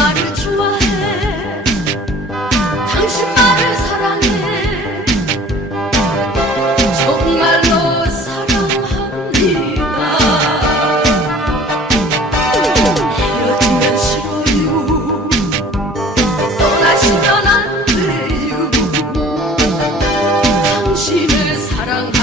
말을 좋아해, 당신 말을 사랑해. 정말로 사랑합니다. 떠나시면 안 당신을 사랑.